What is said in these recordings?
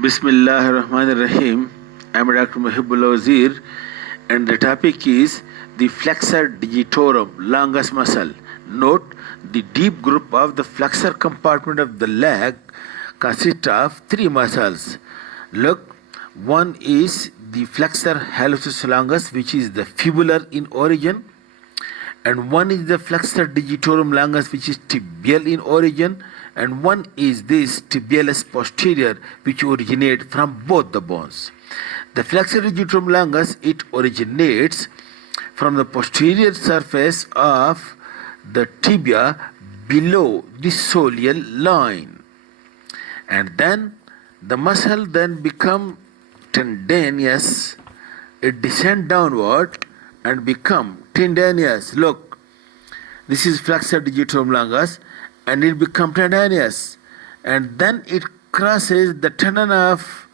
Bismillahirrahmanirrahim. I'm Dr. Mohaibullah Wazir, and the topic is the flexor digitorum, longus muscle. Note, the deep group of the flexor compartment of the leg consists of three muscles. Look, one is the flexor hallucis longus, which is the fibular in origin, and one is the flexor digitorum longus, which is tibial in origin, and one is this tibialis posterior, which originates from both the bones. The flexor digitorum longus, it originates from the posterior surface of the tibia below the soleal line, and then the muscle then become tendinous. It descend downward and become tendinous. Look, this is flexor digitorum longus, and it becomes tendinous, and then it crosses the tendon of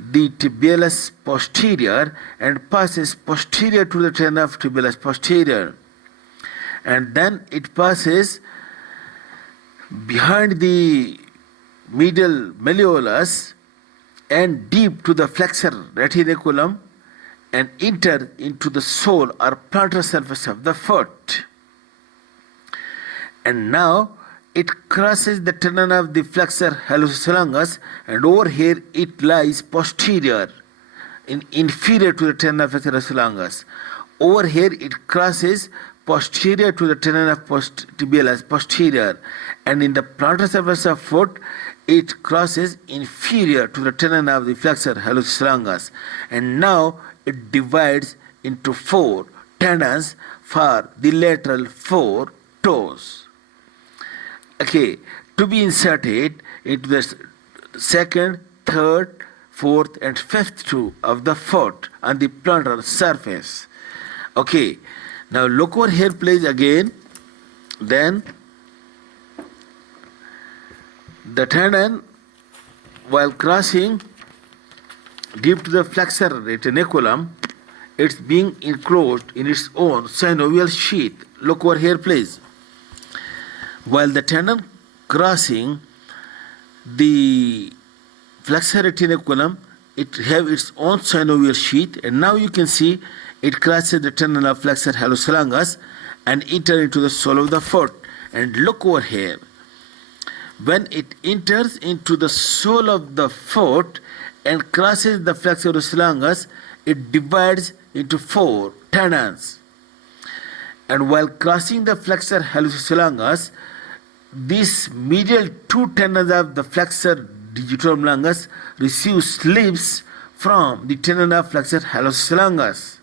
the tibialis posterior and passes posterior to the tendon of tibialis posterior, and then it passes behind the medial malleolus and deep to the flexor retinaculum and enter into the sole or plantar surface of the foot. And now it crosses the tendon of the flexor hallucis longus, and over here it lies posterior, inferior to the tendon of flexor hallucis longus. Over here it crosses posterior to the tendon of tibialis posterior, and in the plantar surface of foot it crosses inferior to the tendon of the flexor hallucis longus, and now it divides into four tendons for the lateral four toes. Okay, to be inserted into the second, third, fourth, and fifth toe of the foot on the plantar surface. Okay, now look over here, please, again. Then the tendon, while crossing deep to the flexor retinaculum, it's being enclosed in its own synovial sheath. Look over here, please. While the tendon crossing the flexor retinaculum, it have its own synovial sheath, and now you can see it crosses the tendon of flexor hallucis longus and enter into the sole of the foot. And look over here. When it enters into the sole of the foot and crosses the flexor hallucis longus, it divides into four tendons. And while crossing the flexor hallucis longus, these medial two tendons of the flexor digitorum longus receive slips from the tendon of flexor hallucis longus.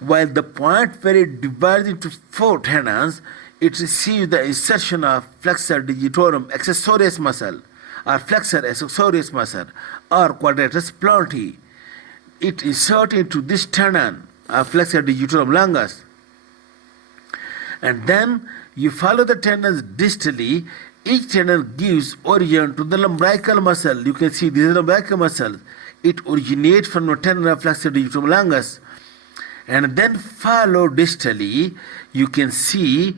While the point where it divides into four tendons, it receives the insertion of flexor digitorum accessorius muscle or flexor accessorius muscle or quadratus plantae. It inserts into this tendon of flexor digitorum longus, and then you follow the tendons distally. Each tendon gives origin to the lumbrical muscle. You can see this is the lumbrical muscle. It originates from the tendon of flexor digitorum longus, and then follow distally. You can see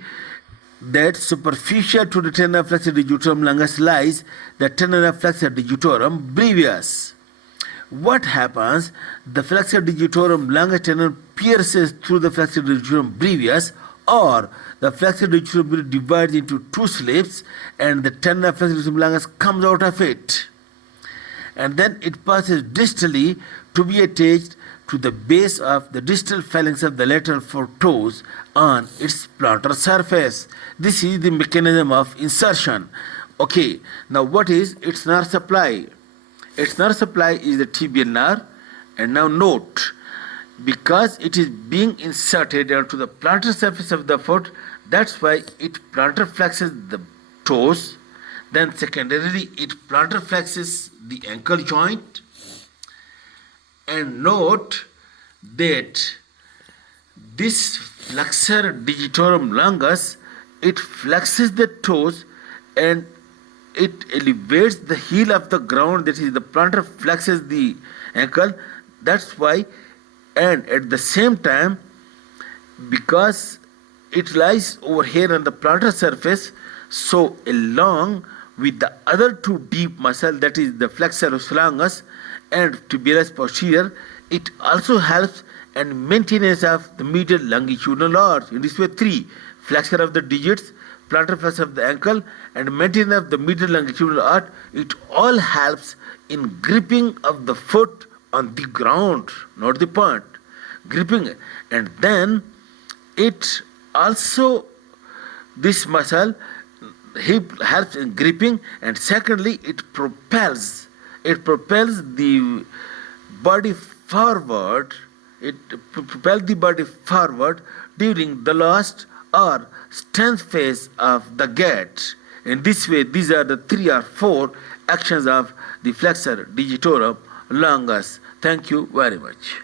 that superficial to the tendon of flexor digitorum longus lies the tendon of flexor digitorum brevis. What happens? The flexor digitorum longus tendon pierces through the flexor digitorum brevis, or the flexor digitorum brevis divides into two slips, and the tendon of flexor digitorum longus comes out of it, and then it passes distally to be attached to the base of the distal phalanx of the lateral four toes on its plantar surface. This is the mechanism of insertion. Okay, now what is its nerve supply? Its nerve supply is the tibial nerve, and now note, because it is being inserted onto the plantar surface of the foot, that's why it plantar flexes the toes. Then secondarily it plantar flexes the ankle joint. And note that this flexor digitorum longus, it flexes the toes and it elevates the heel of the ground, that is the plantar flexes the ankle. That's why, and at the same time, because it lies over here on the plantar surface, so along with the other two deep muscle, that is the flexor longus and tibialis posterior. It also helps and maintenance of the medial longitudinal arch. In this way, three: flexor of the digits, plantar fascia of the ankle, and maintenance of the medial longitudinal arch. It all helps in gripping of the foot on the ground, not the point. Gripping, and then it also, this muscle helps in gripping, and secondly it propels the body forward. It propels the body forward during the last or strength phase of the gait. In this way, these are the 3 or 4 actions of the flexor digitorum longus. Thank you very much.